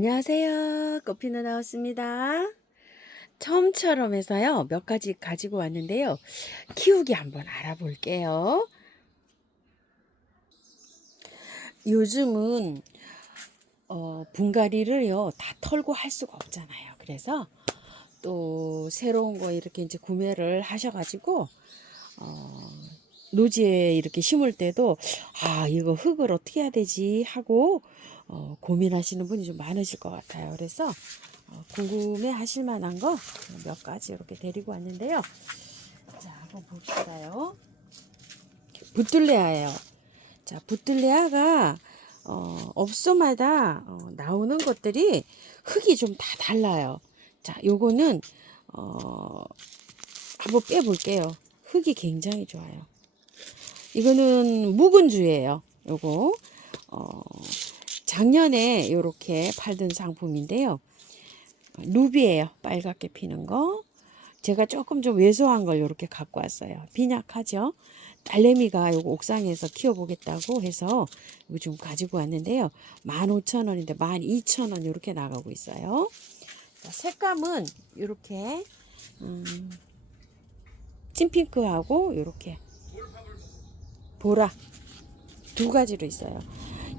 안녕하세요. 꽃피는 나왔습니다. 처음처럼 해서요. 몇 가지 가지고 왔는데요. 키우기 한번 알아볼게요. 요즘은 분갈이를요 다 털고 할 수가 없잖아요. 그래서 또 새로운 거 이렇게 이제 구매를 하셔가지고 어, 노지에 이렇게 심을 때도 이거 흙을 어떻게 해야 되지 하고 고민하시는 분이 좀 많으실 것 같아요. 그래서 궁금해 하실 만한 거 몇 가지 이렇게 데리고 왔는데요. 자, 한번 봅시다요. 부틀레아예요. 자, 부틀레아가 업소마다 나오는 것들이 흙이 좀 다 달라요. 자, 요거는 한번 빼볼게요. 흙이 굉장히 좋아요. 이거는 묵은주예요. 요거 작년에 요렇게 팔던 상품인데요. 루비예요. 빨갛게 피는 거. 제가 조금 좀 왜소한 걸 이렇게 갖고 왔어요. 빈약하죠. 딸내미가 요거 옥상에서 키워보겠다고 해서 이거 좀 가지고 왔는데요. 15,000원인데 12,000원 이렇게 나가고 있어요. 자, 색감은 이렇게 찐핑크하고 이렇게 보라 두 가지로 있어요.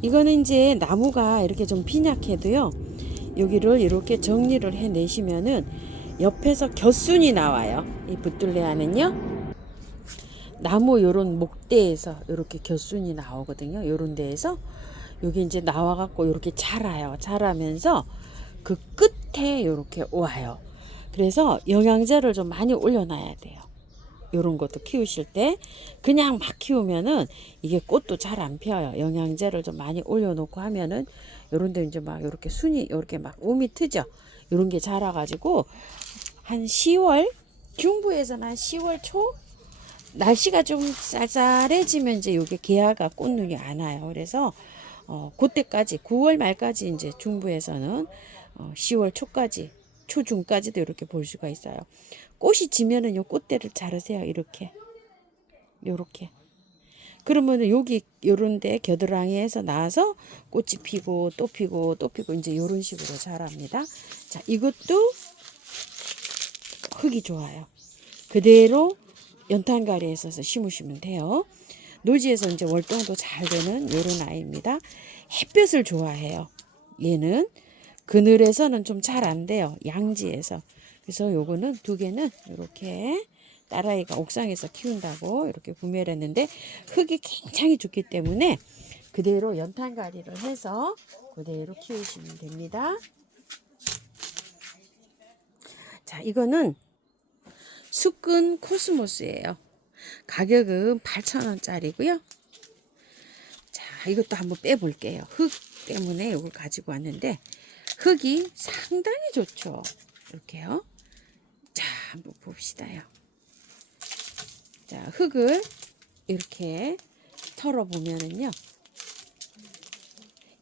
이거는 이제 나무가 이렇게 좀 빈약해도요. 여기를 이렇게 정리를 해내시면은 옆에서 곁순이 나와요. 이 부틀레아는요. 나무 요런 목대에서 이렇게 곁순이 나오거든요. 요런 데에서 여기 이제 나와갖고 이렇게 자라요. 자라면서 그 끝에 이렇게 와요. 그래서 영양제를 좀 많이 올려놔야 돼요. 요런 것도 키우실 때 그냥 막 키우면은 이게 꽃도 잘 안 펴요. 영양제를 좀 많이 올려놓고 하면은 요런 데 이제 막 이렇게 순이 이렇게 막 음이 트죠. 요런 게 자라가지고 한 10월 중부에서는 한 10월 초 날씨가 좀 쌀쌀해지면 이제 요게 개화가 꽃눈이 안 와요. 그래서 그때까지 9월 말까지 이제 중부에서는 10월 초까지 초중까지도 이렇게 볼 수가 있어요. 꽃이 지면은 요 꽃대를 자르세요. 이렇게 요렇게. 그러면은 여기 요런데 겨드랑이에서 나와서 꽃이 피고 또 피고 또 피고 이제 요런 식으로 자랍니다. 자, 이것도 흙이 좋아요. 그대로 연탄가리에 써서 심으시면 돼요. 노지에서 이제 월동도 잘 되는 요런 아이입니다. 햇볕을 좋아해요. 얘는 그늘에서는 좀 잘 안 돼요. 양지에서. 그래서 요거는 두 개는 이렇게 딸아이가 옥상에서 키운다고 이렇게 구매를 했는데 흙이 굉장히 좋기 때문에 그대로 연탄가리를 해서 그대로 키우시면 됩니다. 자, 이거는 수끈 코스모스예요. 가격은 8,000원짜리고요. 자, 이것도 한번 빼볼게요. 흙 때문에 이걸 가지고 왔는데 흙이 상당히 좋죠. 이렇게요. 자, 한번 봅시다요. 자, 흙을 이렇게 털어보면은요.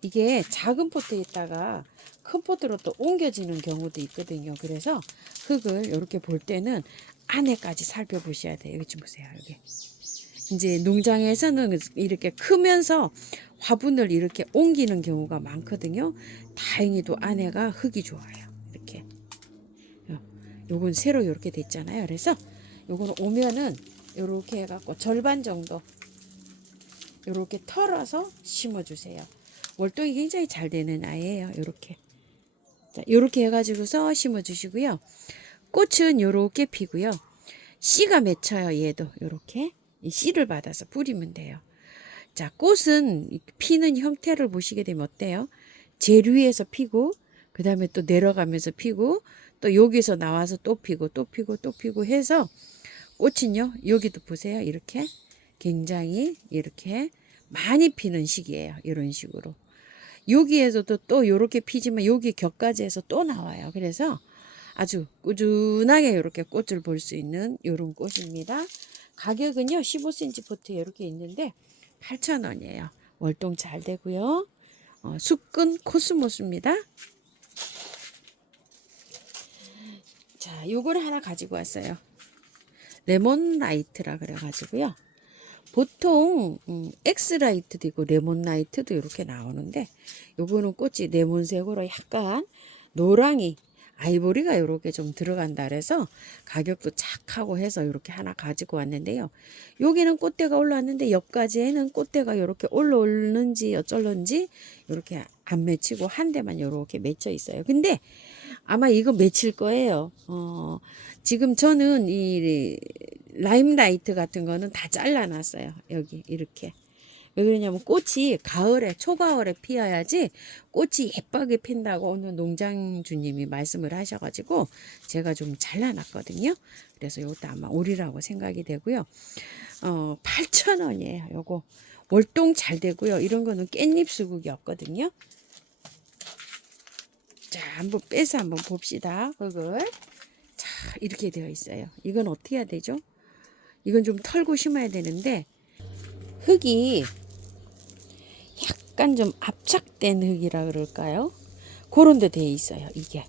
이게 작은 포트에 있다가 큰 포트로 또 옮겨지는 경우도 있거든요. 그래서 흙을 이렇게 볼 때는 안에까지 살펴보셔야 돼요. 여기 좀 보세요. 여기. 이제 농장에서는 이렇게 크면서 화분을 이렇게 옮기는 경우가 많거든요. 다행히도 안에가 흙이 좋아요. 이렇게. 요건 새로 이렇게 됐잖아요. 그래서 요거는 오면은 이렇게 해갖고 절반 정도 이렇게 털어서 심어주세요. 월동이 굉장히 잘 되는 아이예요. 이렇게. 자, 이렇게 해가지고서 심어주시고요. 꽃은 이렇게 피고요. 씨가 맺혀요. 얘도 이렇게 이 씨를 받아서 뿌리면 돼요. 자, 꽃은 피는 형태를 보시게 되면 어때요? 제일 위에서 피고 그 다음에 또 내려가면서 피고 또 여기서 나와서 또 피고 또 피고 또 피고 해서 꽃은요. 여기도 보세요. 이렇게 굉장히 이렇게 많이 피는 시기예요. 이런 식으로. 여기에서도 또 이렇게 피지만 여기 격까지해서 또 나와요. 그래서 아주 꾸준하게 이렇게 꽃을 볼 수 있는 이런 꽃입니다. 가격은요 15cm 포트에 이렇게 있는데 8,000원이에요. 월동 잘 되고요. 수끈 코스모스입니다. 자, 요걸 하나 가지고 왔어요. 레몬 라이트라 그래가지고요. 보통 엑스라이트도 있고 레몬라이트도 이렇게 나오는데 요거는 꽃이 레몬색으로 약간 노랑이 아이보리가 이렇게 좀 들어간다 그래서 가격도 착하고 해서 이렇게 하나 가지고 왔는데요. 여기는 꽃대가 올라왔는데 옆가지에는 꽃대가 이렇게 올라오는지 어쩔런지 이렇게 안 맺히고 한 대만 이렇게 맺혀 있어요. 근데 아마 이거 맺힐 거예요. 지금 저는 이 라임라이트 같은 거는 다 잘라놨어요. 여기 이렇게. 왜 그러냐면 꽃이 가을에 초가을에 피어야지 꽃이 예쁘게 핀다고 오늘 농장주님이 말씀을 하셔가지고 제가 좀 잘라놨거든요. 그래서 이것도 아마 오리라고 생각이 되고요. 8,000원이에요. 요거 월동 잘 되고요. 이런 거는 깻잎 수국이었거든요. 자, 한번 빼서 한번 봅시다. 그걸 자, 이렇게 되어 있어요. 이건 어떻게 해야 되죠? 이건 좀 털고 심어야 되는데 흙이 약간 좀 압착된 흙이라 그럴까요? 그런 데 되어 있어요. 이게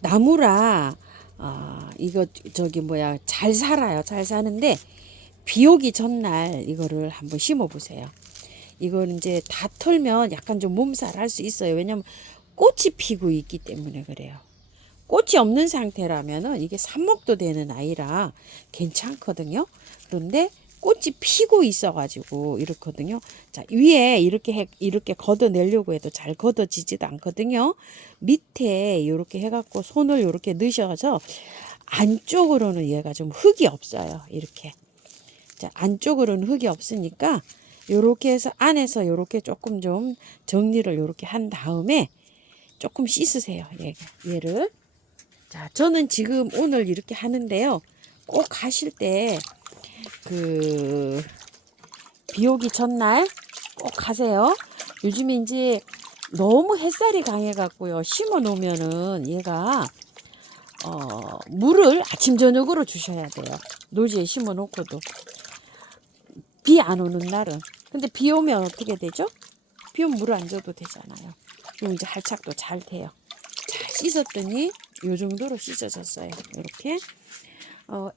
나무라 이거 저기 뭐야 잘 살아요. 잘 사는데 비 오기 전날 이거를 한번 심어 보세요. 이건 이제 다 털면 약간 좀 몸살 할 수 있어요. 왜냐면 꽃이 피고 있기 때문에 그래요. 꽃이 없는 상태라면은 이게 삽목도 되는 아이라 괜찮거든요. 그런데 꽃이 피고 있어가지고 이렇거든요. 자, 위에 이렇게 걷어내려고 해도 잘 걷어지지도 않거든요. 밑에 이렇게 해갖고 손을 이렇게 넣으셔서 안쪽으로는 얘가 좀 흙이 없어요. 이렇게. 자, 안쪽으로는 흙이 없으니까 요렇게 해서 안에서 요렇게 조금 좀 정리를 요렇게 한 다음에 조금 씻으세요. 얘를. 자, 저는 지금 오늘 이렇게 하는데요. 꼭 하실 때 비 오기 전날 꼭 하세요. 요즘에 이제 너무 햇살이 강해갖고요. 심어 놓으면은 얘가 물을 아침 저녁으로 주셔야 돼요. 노지에 심어 놓고도 비 안 오는 날은. 근데 비 오면 어떻게 되죠? 비 오면 물 안 줘도 되잖아요. 그럼 이제 할착도 잘 돼요. 자, 씻었더니 요 정도로 씻어졌어요. 이렇게.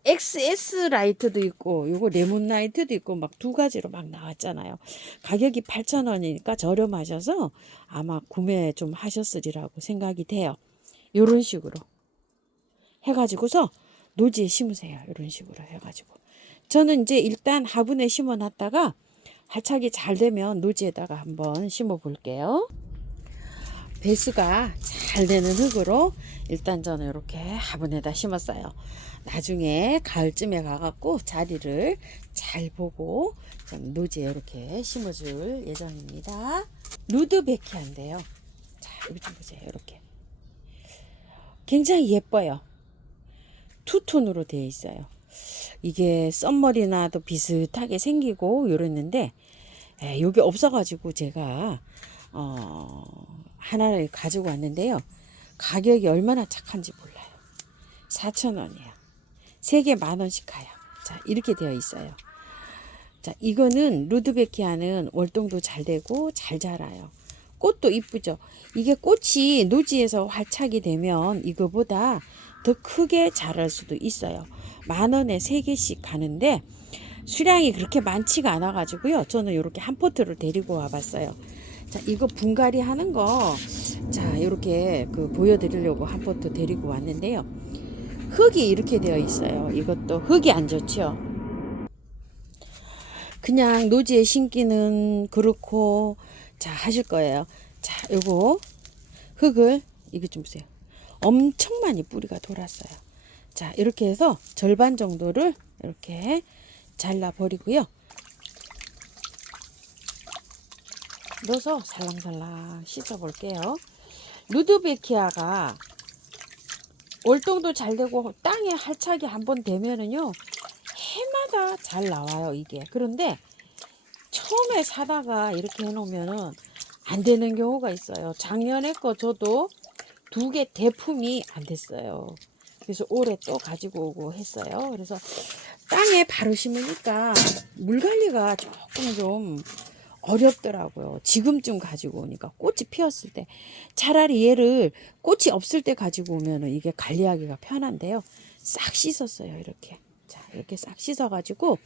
XS 라이트도 있고 요거 레몬 라이트도 있고 막 두 가지로 막 나왔잖아요. 가격이 8,000원이니까 저렴하셔서 아마 구매 좀 하셨으리라고 생각이 돼요. 요런 식으로 해가지고서 노지에 심으세요. 요런 식으로 해가지고 저는 이제 일단 화분에 심어 놨다가 활착이 잘 되면 노지에다가 한번 심어 볼게요. 배수가 잘 되는 흙으로 일단 저는 이렇게 화분에다 심었어요. 나중에 가을쯤에 가갖고 자리를 잘 보고 좀 노지에 이렇게 심어줄 예정입니다. 루드베키아인데요. 자, 여기 좀 보세요. 이렇게 굉장히 예뻐요. 투톤으로 되어 있어요. 이게 썸머리나도 비슷하게 생기고 이랬는데 여기 없어가지고 제가 하나를 가지고 왔는데요. 가격이 얼마나 착한지 몰라요. 4,000원이에요. 3개 10,000원씩 가요. 자, 이렇게 되어 있어요. 자, 이거는 루드베키아는 월동도 잘 되고 잘 자라요. 꽃도 이쁘죠. 이게 꽃이 노지에서 활착이 되면 이거보다 더 크게 자랄 수도 있어요. 10,000원에 3개씩 가는데 수량이 그렇게 많지가 않아 가지고요. 저는 이렇게 한 포트를 데리고 와 봤어요. 자, 이거 분갈이 하는 거 자, 이렇게 보여드리려고 한 포트 데리고 왔는데요. 흙이 이렇게 되어 있어요. 이것도 흙이 안 좋죠. 그냥 노지에 심기는 그렇고 자 하실 거예요. 자, 요거 흙을 이거 좀 보세요. 엄청 많이 뿌리가 돌았어요. 자, 이렇게 해서 절반 정도를 이렇게 잘라 버리고요. 넣어서 살랑살랑 씻어 볼게요. 루드베키아가 월동도 잘 되고 땅에 할착이 한번 되면은요 해마다 잘 나와요 이게. 그런데 처음에 사다가 이렇게 해놓으면은 안 되는 경우가 있어요. 작년에 거 저도 2개 대품이 안 됐어요. 그래서 올해 또 가지고 오고 했어요. 그래서 땅에 바로 심으니까 물 관리가 조금 좀 어렵더라고요. 지금쯤 가지고 오니까 꽃이 피었을 때 차라리 얘를 꽃이 없을 때 가지고 오면 이게 관리하기가 편한데요. 싹 씻었어요. 이렇게. 자, 이렇게 싹 씻어 가지고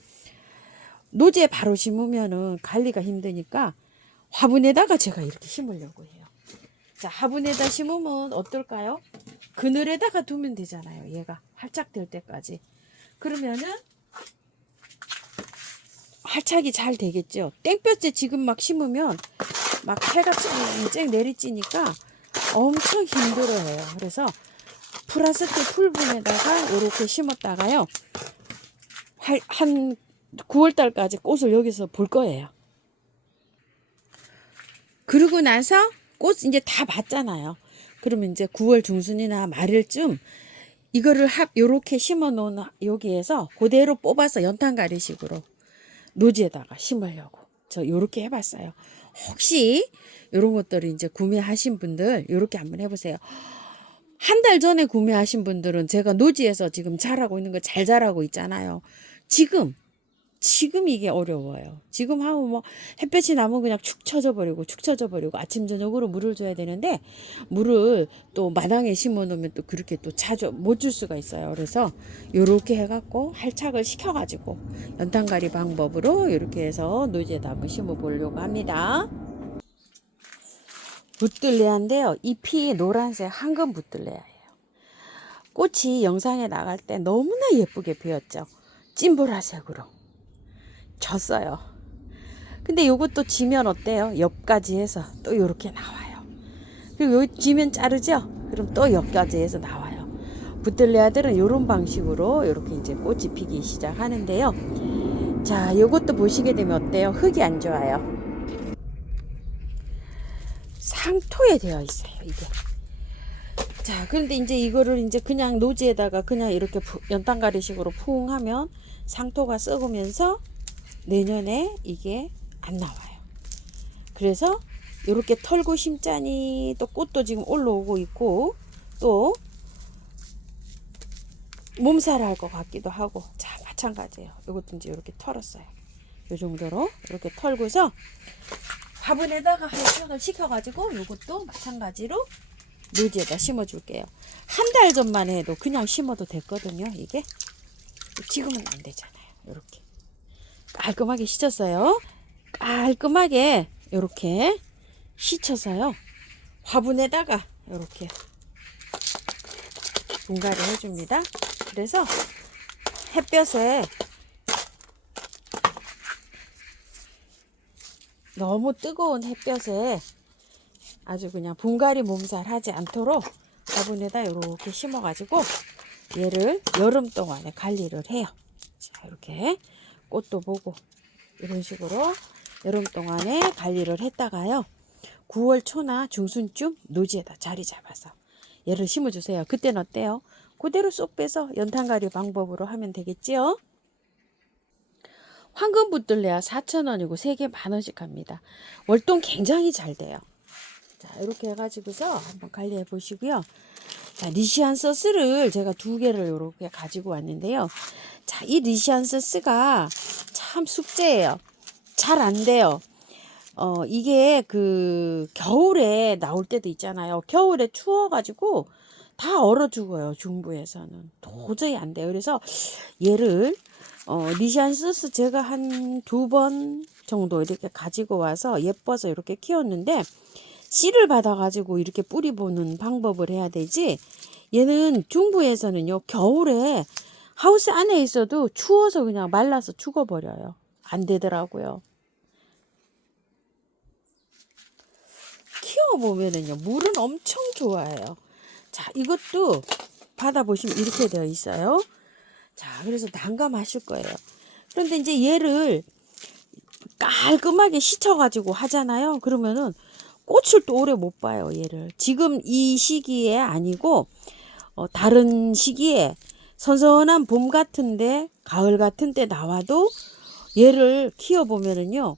노지에 바로 심으면은 관리가 힘드니까 화분에다가 제가 이렇게 심으려고 해요. 자, 화분에다 심으면 어떨까요? 그늘에다가 두면 되잖아요. 얘가 활짝 될 때까지. 그러면은 활착이 잘 되겠죠. 땡볕에 지금 막 심으면 막 해가 쨍쨍 내리쬐니까 엄청 힘들어해요. 그래서 플라스틱 풀분에다가 이렇게 심었다가요. 한 9월달까지 꽃을 여기서 볼 거예요. 그러고 나서 꽃 이제 다 봤잖아요. 그러면 이제 9월 중순이나 말일쯤 이거를 요렇게 심어 놓은 여기에서 그대로 뽑아서 연탄가리식으로 노지에다가 심으려고 저 요렇게 해봤어요. 혹시 요런 것들을 이제 구매하신 분들 요렇게 한번 해보세요. 한 달 전에 구매하신 분들은 제가 노지에서 지금 자라고 있는 거 잘 자라고 있잖아요. 지금 이게 어려워요. 지금 하면 뭐 햇볕이 나면 그냥 축 처져 버리고 아침 저녁으로 물을 줘야 되는데 물을 또 마당에 심어 놓으면 또 그렇게 또 자주 못 줄 수가 있어요. 그래서 요렇게 해갖고 활착을 시켜가지고 연탄가리 방법으로 이렇게 해서 노지에다 한번 심어 보려고 합니다. 붓들레아인데요. 잎이 노란색 황금 붓들레아예요. 꽃이 영상에 나갈 때 너무나 예쁘게 피었죠. 찐보라색으로 졌어요. 근데 요것도 지면 어때요? 옆까지 해서 또 이렇게 나와요. 그리고 요 지면 자르죠? 그럼 또 옆까지 해서 나와요. 붓들레아들은 요런 방식으로 이렇게 이제 꽃이 피기 시작하는데요. 자, 요것도 보시게 되면 어때요? 흙이 안 좋아요. 상토에 되어 있어요, 이게. 자, 그런데 이제 이거를 이제 그냥 노지에다가 그냥 이렇게 연탄가리식으로 풍 하면 상토가 썩으면서 내년에 이게 안 나와요. 그래서 이렇게 털고 심자니 또 꽃도 지금 올라오고 있고 또 몸살할 것 같기도 하고. 자, 마찬가지예요. 이것도 이제 이렇게 털었어요. 이 정도로 이렇게 털고서 화분에다가 활착을 시켜가지고 이것도 마찬가지로 노지에다 심어줄게요. 한 달 전만 해도 그냥 심어도 됐거든요. 이게 지금은 안 되잖아요. 이렇게 깔끔하게 씻었어요. 깔끔하게 이렇게 씻어서요. 화분에다가 이렇게 분갈이 해줍니다. 그래서 햇볕에 너무 뜨거운 햇볕에 아주 그냥 분갈이 몸살 하지 않도록 화분에다 이렇게 심어가지고 얘를 여름 동안에 관리를 해요. 자, 이렇게 꽃도 보고 이런 식으로 여름 동안에 관리를 했다가요. 9월 초나 중순쯤 노지에다 자리 잡아서 얘를 심어주세요. 그때는 어때요? 그대로 쏙 빼서 연탄가리 방법으로 하면 되겠지요? 황금붓들레아 4,000원이고 3개 10,000원씩 합니다. 월동 굉장히 잘 돼요. 자, 이렇게 해가지고서 한번 관리해 보시고요. 자, 리시안서스를 제가 2개를 이렇게 가지고 왔는데요. 자, 이 리시안서스가 참 숙제예요. 잘 안 돼요. 이게 그 겨울에 나올 때도 있잖아요. 겨울에 추워가지고 다 얼어 죽어요. 중부에서는 도저히 안 돼요. 그래서 얘를 리시안서스 제가 한 2번 정도 이렇게 가지고 와서 예뻐서 이렇게 키웠는데 씨를 받아가지고 이렇게 뿌리 보는 방법을 해야 되지. 얘는 중부에서는요 겨울에 하우스 안에 있어도 추워서 그냥 말라서 죽어버려요. 안 되더라고요. 키워보면은요 물은 엄청 좋아해요. 자, 이것도 받아보시면 이렇게 되어 있어요. 자, 그래서 난감하실 거예요. 그런데 이제 얘를 깔끔하게 씻어가지고 하잖아요. 그러면은 꽃을 또 오래 못 봐요. 얘를 지금 이 시기에 아니고 다른 시기에 선선한 봄 같은데 가을 같은데 나와도 얘를 키워보면은요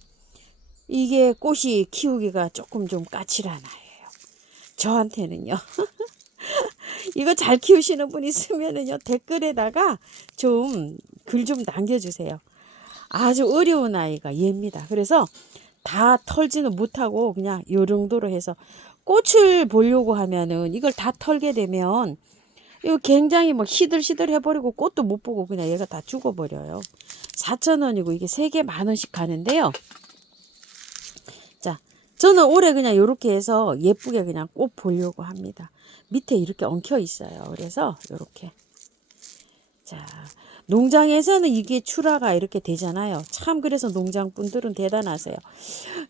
이게 꽃이 키우기가 조금 좀 까칠한 아이예요. 저한테는요. 이거 잘 키우시는 분 있으면은요 댓글에다가 좀 글 좀 남겨주세요. 아주 어려운 아이가 얘입니다. 그래서 다 털지는 못하고 그냥 요 정도로 해서 꽃을 보려고 하면은 이걸 다 털게 되면 이거 굉장히 뭐 시들시들 해버리고 꽃도 못 보고 그냥 얘가 다 죽어버려요. 4,000원이고 이게 3개 10,000원씩 가는데요. 자, 저는 올해 그냥 이렇게 해서 예쁘게 그냥 꽃 보려고 합니다. 밑에 이렇게 엉켜 있어요. 그래서 이렇게. 자, 농장에서는 이게 출하가 이렇게 되잖아요. 참 그래서 농장분들은 대단하세요.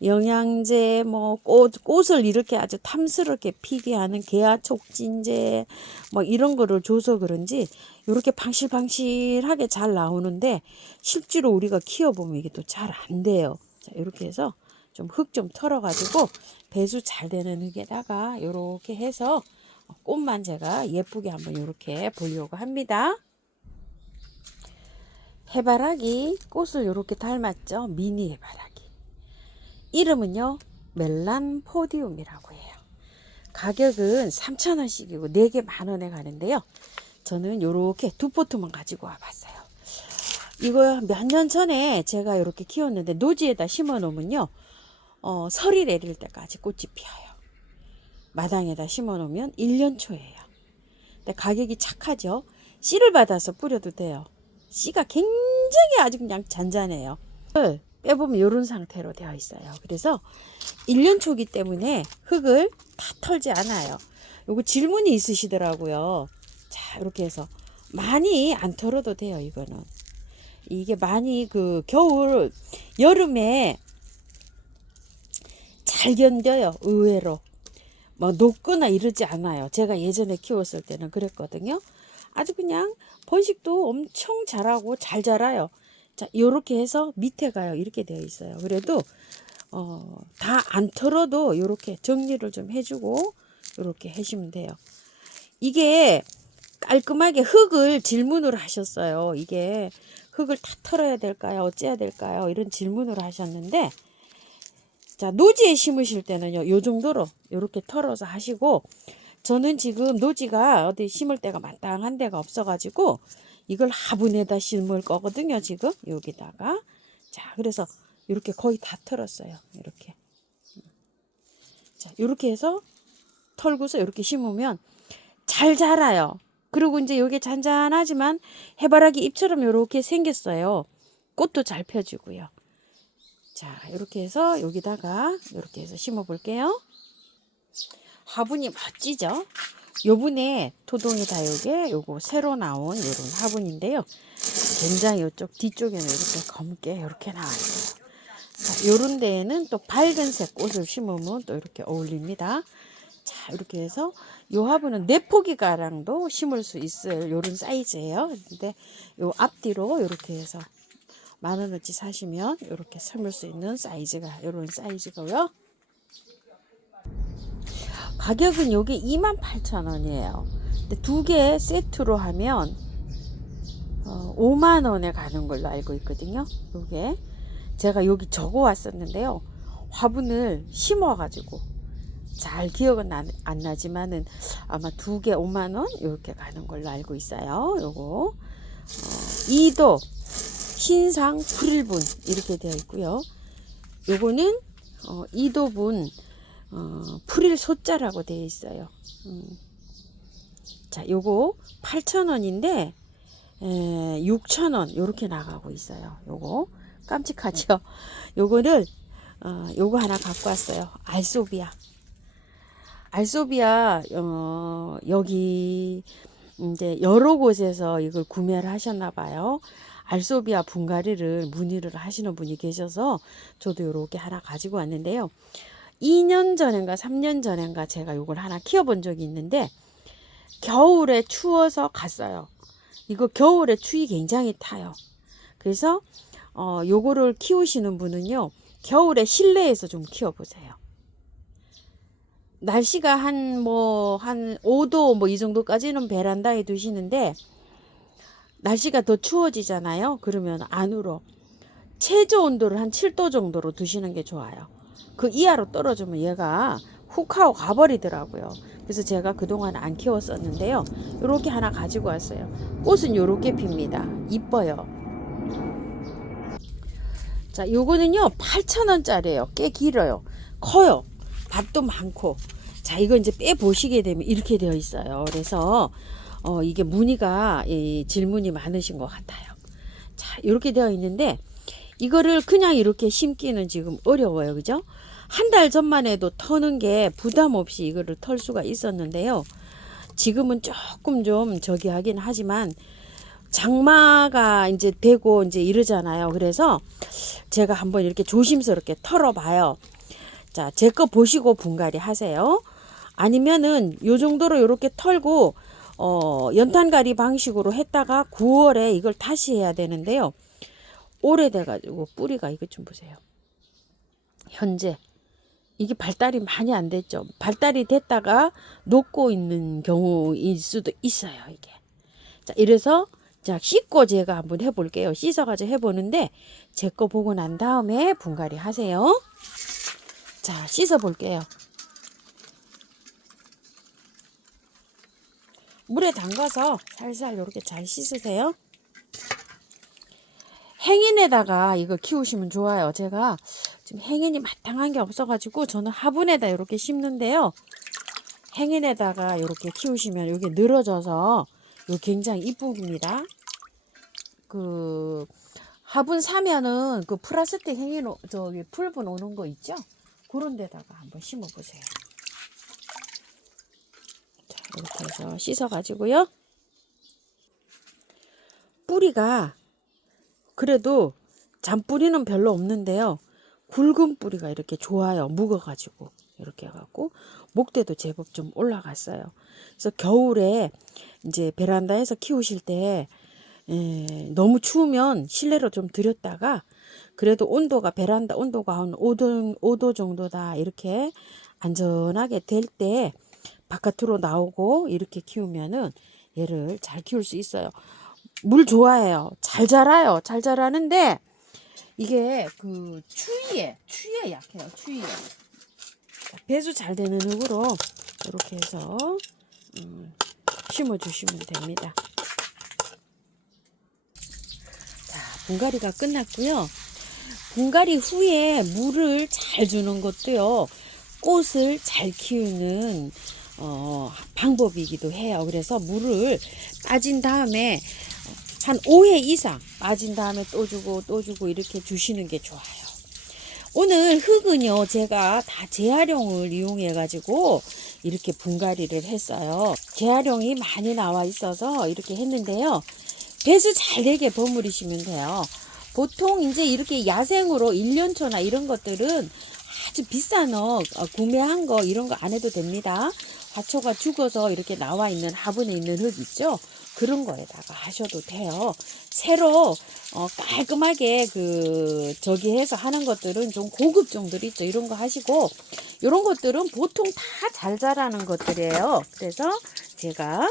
영양제, 뭐 꽃을 이렇게 아주 탐스럽게 피게 하는 개화촉진제 뭐 이런 거를 줘서 그런지 이렇게 방실방실하게 잘 나오는데 실제로 우리가 키워보면 이게 또 잘 안 돼요. 자, 이렇게 해서 좀 흙 좀 털어가지고 배수 잘 되는 흙에다가 이렇게 해서 꽃만 제가 예쁘게 한번 이렇게 보려고 합니다. 해바라기 꽃을 이렇게 닮았죠. 미니 해바라기. 이름은요 멜란포디움이라고 해요. 가격은 3,000원씩이고 4개 10,000원에 가는데요. 저는 이렇게 2포트만 가지고 와봤어요. 이거 몇 년 전에 제가 이렇게 키웠는데 노지에다 심어 놓으면요 설이 내릴 때까지 꽃이 피어요. 마당에다 심어 놓으면 1년 초예요. 근데 가격이 착하죠. 씨를 받아서 뿌려도 돼요. 씨가 굉장히 아주 그냥 잔잔해요. 빼보면 이런 상태로 되어 있어요. 그래서 1년 초기 때문에 흙을 다 털지 않아요. 요거 질문이 있으시더라고요. 자, 이렇게 해서 많이 안 털어도 돼요. 이거는 이게 많이 그 겨울 여름에 잘 견뎌요. 의외로 뭐 녹거나 이러지 않아요. 제가 예전에 키웠을 때는 그랬거든요. 아주 그냥 번식도 엄청 잘하고 잘 자라요. 자, 요렇게 해서 밑에 가요. 이렇게 되어 있어요. 그래도 다 안 털어도 이렇게 정리를 좀 해주고 이렇게 하시면 돼요. 이게 깔끔하게 흙을 질문으로 하셨어요. 이게 흙을 다 털어야 될까요? 어째야 될까요? 이런 질문을 하셨는데 자, 노지에 심으실 때는요. 요 정도로 이렇게 털어서 하시고 저는 지금 노지가 어디 심을 데가 마땅한 데가 없어가지고 이걸 화분에다 심을 거거든요. 지금 여기다가 자 그래서 이렇게 거의 다 털었어요. 이렇게 자 이렇게 해서 털고서 이렇게 심으면 잘 자라요. 그리고 이제 여기 잔잔하지만 해바라기 잎처럼 이렇게 생겼어요. 꽃도 잘 펴지고요. 자 이렇게 해서 여기다가 이렇게 해서 심어 볼게요. 화분이 멋지죠? 요분에 토동이 다육에 요거 새로 나온 요런 화분인데요. 굉장히 이쪽 뒤쪽에는 이렇게 검게 이렇게 나와있어요. 자, 요런 데에는 또 밝은색 꽃을 심으면 또 이렇게 어울립니다. 자, 이렇게 해서 요 화분은 4포기 가량도 심을 수 있을 요런 사이즈예요. 근데 요 앞뒤로 이렇게 해서 10,000원어치 사시면 이렇게 심을 수 있는 사이즈가 요런 사이즈고요. 가격은 요게 28,000원이에요. 근데 2개 세트로 하면 50,000원에 가는 걸로 알고 있거든요. 요게 제가 여기 적어 왔었는데요. 화분을 심어 가지고 잘 기억은 안 나지만은 아마 2개 50,000원 이렇게 가는 걸로 알고 있어요. 요거 2도 신상 풀일분 이렇게 되어 있고요. 요거는 2도분 풀일 소자라고 되어 있어요. 자, 요거 8,000원인데 6,000원 요렇게 나가고 있어요. 요거 깜찍하죠. 요거를 요거 하나 갖고 왔어요. 알소비아 여기 이제 여러 곳에서 이걸 구매를 하셨나 봐요. 알소비아 분갈이를 문의를 하시는 분이 계셔서 저도 요렇게 하나 가지고 왔는데요. 2년 전인가 3년 전인가 제가 요걸 하나 키워본 적이 있는데 겨울에 추워서 갔어요. 이거 겨울에 추위 굉장히 타요. 그래서 요거를 키우시는 분은요. 겨울에 실내에서 좀 키워보세요. 날씨가 한 5도 뭐 이 정도까지는 베란다에 두시는데 날씨가 더 추워지잖아요. 그러면 안으로 최저 온도를 한 7도 정도로 두시는 게 좋아요. 그 이하로 떨어지면 얘가 훅 하고 가버리더라고요. 그래서 제가 그동안 안 키웠었는데요. 요렇게 하나 가지고 왔어요. 꽃은 요렇게 핍니다. 이뻐요. 자, 요거는요 8,000원짜리예요. 꽤 길어요. 커요. 밥도 많고. 자, 이거 이제 빼 보시게 되면 이렇게 되어 있어요. 그래서 이게 문의가 질문이 많으신 것 같아요. 자, 이렇게 되어 있는데 이거를 그냥 이렇게 심기는 지금 어려워요. 그죠? 한 달 전만 해도 터는 게 부담 없이 이거를 털 수가 있었는데요. 지금은 조금 좀 저기 하긴 하지만 장마가 이제 되고 이제 이러잖아요. 그래서 제가 한번 이렇게 조심스럽게 털어봐요. 자, 제 거 보시고 분갈이 하세요. 아니면은 요 정도로 이렇게 털고 연탄가리 방식으로 했다가 9월에 이걸 다시 해야 되는데요. 오래돼가지고 뿌리가 이것 좀 보세요. 현재 이게 발달이 많이 안 됐죠. 발달이 됐다가 녹고 있는 경우일 수도 있어요. 이게. 자, 이래서 자, 씻고 제가 한번 해볼게요. 씻어가지고 해보는데 제 거 보고 난 다음에 분갈이 하세요. 자, 씻어볼게요. 물에 담가서 살살 이렇게 잘 씻으세요. 행인에다가 이거 키우시면 좋아요. 제가 지금 행인이 마땅한 게 없어가지고 저는 화분에다 이렇게 심는데요. 행인에다가 이렇게 키우시면 이게 늘어져서 요 굉장히 이쁩니다. 그 화분 사면은 그 플라스틱 행인 저기 풀분 오는 거 있죠? 그런 데다가 한번 심어 보세요. 자, 이렇게 해서 씻어 가지고요. 뿌리가 그래도 잔뿌리는 별로 없는데요. 굵은 뿌리가 이렇게 좋아요. 묵어가지고 이렇게 해갖고 목대도 제법 좀 올라갔어요. 그래서 겨울에 이제 베란다에서 키우실 때 너무 추우면 실내로 좀 들였다가 그래도 온도가 베란다 온도가 한 5도 정도다 이렇게 안전하게 될 때 바깥으로 나오고 이렇게 키우면은 얘를 잘 키울 수 있어요. 물 좋아해요. 잘 자라요. 잘 자라는데 이게 그 추위에 약해요. 추위에. 배수 잘 되는 흙으로 이렇게 해서 심어 주시면 됩니다. 자, 분갈이가 끝났고요. 분갈이 후에 물을 잘 주는 것도요. 꽃을 잘 키우는 방법이기도 해요. 그래서 물을 빠진 다음에 한 5회 이상 빠진 다음에 또 주고 이렇게 주시는 게 좋아요. 오늘 흙은요, 제가 다 재활용을 이용해 가지고 이렇게 분갈이를 했어요. 재활용이 많이 나와 있어서 이렇게 했는데요. 배수 잘 되게 버무리시면 돼요. 보통 이제 이렇게 야생으로 1년초나 이런 것들은 아주 비싼 구매한 거 이런 거 안 해도 됩니다. 화초가 죽어서 이렇게 나와 있는 화분에 있는 흙 있죠? 그런 거에다가 하셔도 돼요. 새로 깔끔하게 저기 해서 하는 것들은 좀 고급 종들 있죠. 이런 거 하시고 이런 것들은 보통 다 잘 자라는 것들이에요. 그래서 제가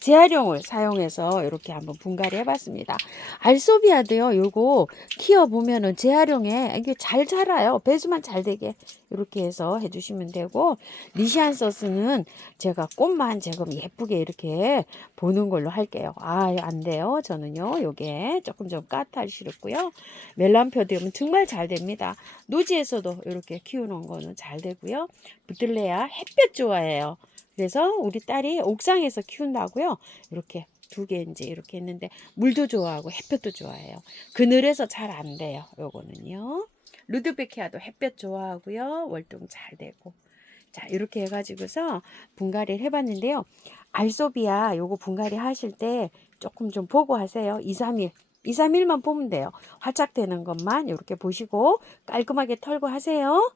재활용을 사용해서 이렇게 한번 분갈이 해봤습니다. 알소비아도요, 요거 키워보면은 재활용에 이게 잘 자라요. 배수만 잘 되게 이렇게 해서 해주시면 되고, 리시안서스는 제가 꽃만 조금 예쁘게 이렇게 보는 걸로 할게요. 안 돼요. 저는요, 요게 조금 좀 까탈스럽고요. 멜란표디움은 정말 잘 됩니다. 노지에서도 이렇게 키우는 거는 잘 되고요. 부들레아 햇볕 좋아해요. 그래서 우리 딸이 옥상에서 키운다고요. 이렇게 2개 이제 이렇게 했는데 물도 좋아하고 햇볕도 좋아해요. 그늘에서 잘 안 돼요. 요거는요. 루드베키아도 햇볕 좋아하고요. 월동 잘 되고. 자, 이렇게 해가지고서 분갈이를 해봤는데요. 알소비아 요거 분갈이 하실 때 조금 좀 보고 하세요. 2, 3일만 보면 돼요. 활짝 되는 것만 이렇게 보시고 깔끔하게 털고 하세요.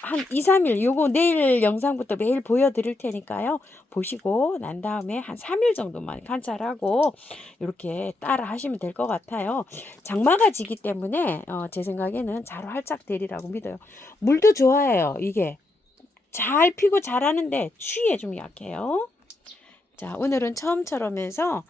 한 2, 3일 요거 내일 영상부터 매일 보여드릴 테니까요. 보시고 난 다음에 한 3일 정도만 관찰하고 이렇게 따라 하시면 될 것 같아요. 장마가 지기 때문에 제 생각에는 잘 활짝 되리라고 믿어요. 물도 좋아해요. 이게 잘 피고 자라는데 추위에 좀 약해요. 자, 오늘은 처음처럼 해서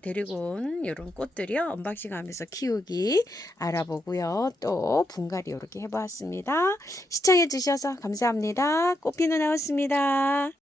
데리고 온 이런 꽃들이요. 언박싱 하면서 키우기 알아보고요. 또 분갈이 이렇게 해보았습니다. 시청해 주셔서 감사합니다. 꽃피는 나왔습니다.